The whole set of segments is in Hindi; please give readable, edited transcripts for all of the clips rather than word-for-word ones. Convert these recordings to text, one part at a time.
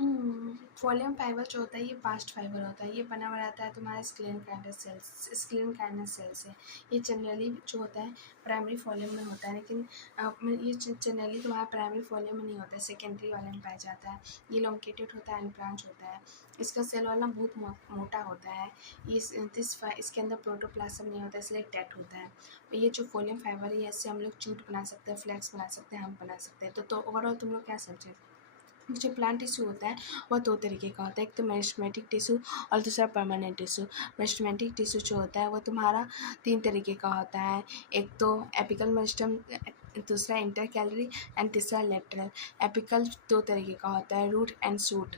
वॉल्यूम फाइबर जो होता है ये बास्ट फाइबर होता है। ये बना हुआ रहता है तुम्हारे स्क्लीन काइनस सेल से। ये जनरली जो होता है प्राइमरी वॉल्यूम में होता है, लेकिन ये जनरली तुम्हारा प्राइमरी वॉल्यूम में नहीं होता है, सेकेंडरी वाले में पाया जाता है। ये लॉन्गेटेड होता है एंड ब्रांच होता है। इसका सेल वाला बहुत मोटा होता है। इसके अंदर प्रोटोप्लाज्म नहीं होता है, इसलिए डेड होता है। ये जो वॉल्यूम फाइबर है इससे हम लोग जूट बना सकते हैं, फ्लैक्स बना सकते हैं, हम बना सकते हैं। तो ओवरऑल तुम लोग क्या समझे? जो प्लांट टिश्यू होता है वह दो तरीके का होता है, एक तो मेरिस्टेमेटिक टिश्यू और दूसरा परमानेंट टिश्यू। मेरिस्टेमेटिक टिश्यू जो होता है वो तुम्हारा 3 तरीके का होता है, एक तो एपिकल मेरिस्टेम, दूसरा इंटरकैलरी एंड तीसरा लेटरल। एपिकल 2 तरीके का होता है, रूट एंड शूट।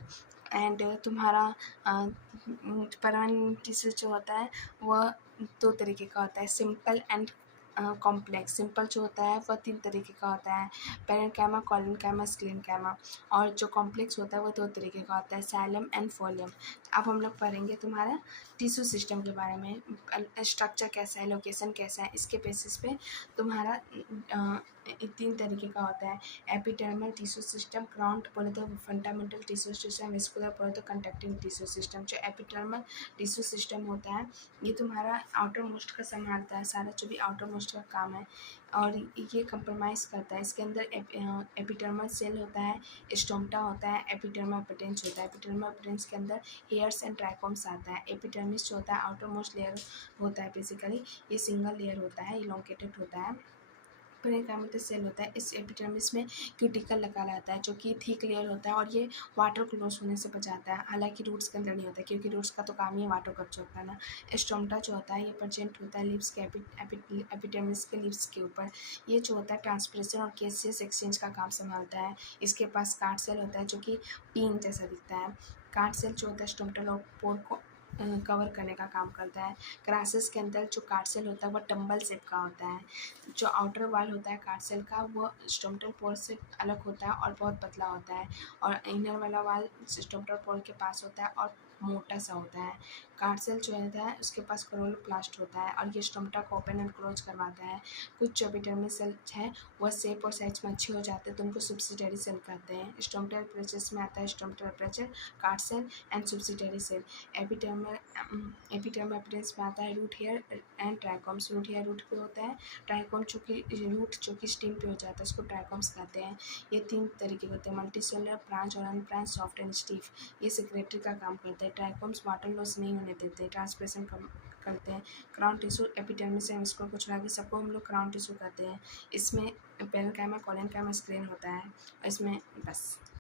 एंड तुम्हारा परमानेंट टिश्यू जो होता है वह 2 तरीके का होता है, सिंपल एंड कॉम्प्लेक्स। सिंपल जो होता है वह 3 तरीके का होता है, पेरेन्काइमा, कोलिन्काइमा, स्क्लेन्काइमा। और जो कॉम्प्लेक्स होता है वो 2 तरीके का होता है, साइलम एंड फोलियम। अब हम लोग पढ़ेंगे तुम्हारा टिश्यू सिस्टम के बारे में, स्ट्रक्चर कैसा है, लोकेशन कैसा है, इसके बेसिस पे तुम्हारा 3 तरीके का होता है। एपिडर्मल टिश्यू सिस्टम, ग्राउंड बोले तो फंडामेंटल टिश्यू सिस्टम, वेस्कुलर बोले तो कंडक्टिंग टिश्यू सिस्टम। जो एपिडर्मल टिश्यू सिस्टम होता है ये तुम्हारा आउटर मोस्ट का संभालता है, सारा जो भी आउटर मोस्ट का काम है, और ये कंप्रोमाइज़ करता है। इसके अंदर एपिडर्मल सेल होता है, स्टोमेटा होता है, एपिडर्मल एपिडेंस होता है। एपिडर्मल एपिडेंस के अंदर हेयर्स एंड ट्राइकोम्स आता है। एपिडर्मिस जो होता है आउटर मोस्ट लेयर होता है, बेसिकली ये सिंगल लेयर होता है, इलोंगेटेड होता है। पेरिकाइमल सेल होता है, इस एपिडर्मिस में क्यूटिकल लगा रहता है जो कि थिक लेयर होता है, और ये वाटर क्लोज होने से बचाता है। हालांकि रूट्स के अंदर नहीं होता, क्योंकि रूट्स का तो काम ही वाटर कैप्चर करना। स्टोमेटा जो होता है ये प्रेजेंट होता है लिप्स के एपिडर्मिस के लिप्स के ऊपर। ये जो होता है ट्रांसप्रेशन और गैसियस एक्सचेंज का काम संभालता है। इसके पास कार्ड सेल होता है जो कि पिन जैसा दिखता है। कार्ड सेल जो होता है स्टोमेटल पोर को कवर करने का काम करता है। क्रासिस के अंदर जो कार्ड सेल होता है वह टम्बल शेप का होता है। जो आउटर वाल होता है कार्ड सेल का वो स्टोमेटल पोर से अलग होता है और बहुत पतला होता है, और इनर वाला वाल स्टोमेटल पोर के पास होता है और मोटा सा होता है। कार्ड सेल जो होता है उसके पास क्लोरोप्लास्ट होता है, और ये स्टोमेटा को ओपन एंड क्लोज करवाता है। कुछ जो एपिडर्मल सेल है वह शेप और साइज में अच्छे हो जाते हैं तो उनको सब्सिडियरी सेल कहते हैं। स्टोमेटल एपरेचर्स में आता है stomatal aperture, guard cell and subsidiary cell. Epidermal appendages में आता है root hair and trichomes. Root hair root पे होता है, ट्राइकोम जो कि रूट जो कि स्टीम पे हो जाता है उसको ट्राइकोम्स कहते हैं। ये 3 तरीके के होते हैं, मल्टीसेलुलर, ब्रांच और अनब्रांच, सॉफ्ट एंड स्टीफ। ये सेक्रेटरी का काम करते हैं। ट्राइकोम्स वाटर लॉस नहीं होने देते, ट्रांसप्रेशन करते हैं। क्राउन टिश्यू एपिडर्मिस है, इसको कुछ आगे सबको हम लोग क्राउन टिश्यू कहते हैं। इसमें पेरेन्काइमा, कोलिन्काइमा, स्क्लेन होता है। इसमें बस।